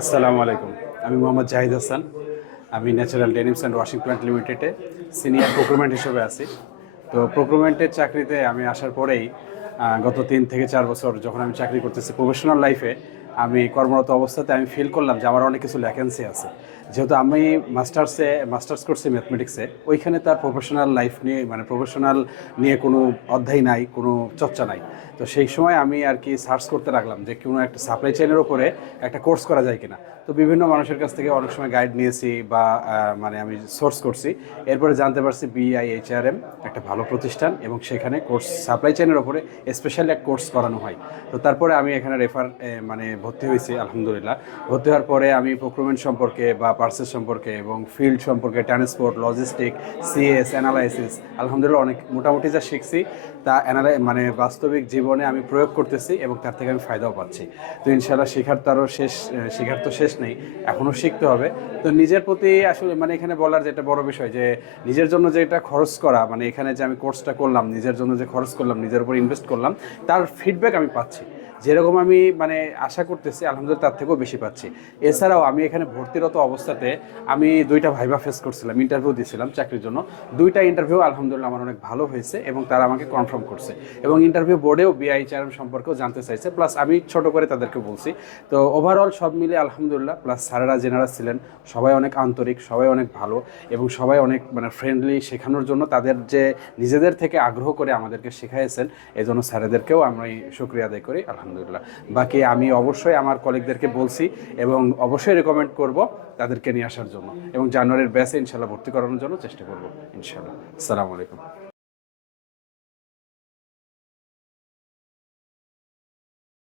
আসসালামু আলাইকুম। আমি মোহাম্মদ জাহিদ হাসান। আমি natural denims and washing plant লিমিটেডে সিনিয়র প্রক্রুরমেন্ট হিসেবে আছি। তো প্রক্রুরমেন্টের চাকরিতে আমি আসার পরেই গত 3 থেকে 4 বছর যখন আমি চাকরি করতেছি প্রফেশনাল লাইফে, আমি কর্মরত অবস্থাতে আমি ফিল করলাম যে আমার অনেক কিছু ভ্যাকেন্সি আছে। যেহেতু আমি মাস্টার্স করছি ম্যাথমেটিক্সে, ওইখানে তার প্রফেশনাল লাইফ নিয়ে মানে প্রফেশনাল নিয়ে কোনো অধ্যায় নাই, কোনো চর্চা নাই। তো সেই সময় আমি আর কি সার্চ করতে লাগলাম যে কোনো একটা সাপ্লাই চেইনের ওপরে একটা কোর্স করা যায় কিনা। তো বিভিন্ন মানুষের কাছ থেকে অনেক সময় গাইড নিয়েছি বা মানে আমি সোর্স করছি। এরপরে জানতে পারছি BIHRM একটা ভালো প্রতিষ্ঠান এবং সেখানে কোর্স সাপ্লাই চেইনের ওপরে স্পেশালি এক কোর্স করানো হয়। তো তারপরে আমি এখানে মানে ভর্তি হয়েছি আলহামদুলিল্লাহ। ভর্তি হওয়ার পরে আমি প্রক্রুরমেন্ট সম্পর্কে বা পার্সেস সম্পর্কে এবং ফিল্ড সম্পর্কে ট্রান্সপোর্ট, লজিস্টিক, CS, অ্যানালাইসিস আলহামদুলিল্লাহ অনেক মোটামুটি যা শিখছি তা মানে বাস্তবিক জীবনে আমি প্রয়োগ করতেছি এবং তার থেকে আমি ফায়দাও পাচ্ছি। তো ইনশাআল্লাহ শেখার তো শেষ নেই, এখনও শিখতে হবে। তো নিজের প্রতি আসলে মানে এখানে বলার যেটা বড় বিষয় যে নিজের জন্য যেটা খরচ করা, মানে এখানে যে আমি কোর্সটা করলাম, নিজের জন্য যে খরচ করলাম, নিজের উপর ইনভেস্ট করলাম, তার ফিডব্যাক আমি পাচ্ছি। যেরকম আমি মানে আশা করতেছি আলহামদুলিল্লাহ তার থেকেও বেশি পাচ্ছি। এছাড়াও আমি এখানে ভর্তিরত অবস্থাতে আমি 2টা ভাইভা ফেস করছিলাম, ইন্টারভিউ দিয়েছিলাম চাকরির জন্য। 2টা ইন্টারভিউ আলহামদুলিল্লাহ আমার অনেক ভালো হয়েছে এবং তারা আমাকে কনফার্ম করছে এবং ইন্টারভিউ বোর্ডেও BIHRM সম্পর্কেও জানতে চাইছে, প্লাস আমি ছোট করে তাদেরকে বলছি। তো ওভারঅল সব মিলে আলহামদুলিল্লাহ, প্লাস স্যারেরা যেনারা ছিলেন সবাই অনেক আন্তরিক, সবাই অনেক ভালো এবং সবাই অনেক মানে ফ্রেন্ডলি, শেখানোর জন্য তাদের যে নিজেদের থেকে আগ্রহ করে আমাদেরকে শেখাইয়েছেন, এই জন্য স্যারেদেরকেও আমি শুকরিয়া আদায় করি আলহামদুলিল্লাহ। বাকি আমি অবশ্যই আমার কলিগদেরকে বলছি এবং অবশ্যই রেকমেন্ড করব তাদেরকে নিয়ে আসার জন্য এবং জানুয়ারির ব্যাচে ইনশাল্লাহ ভর্তি করানোর জন্য চেষ্টা করব ইনশাল্লাহ। আসসালামু আলাইকুম।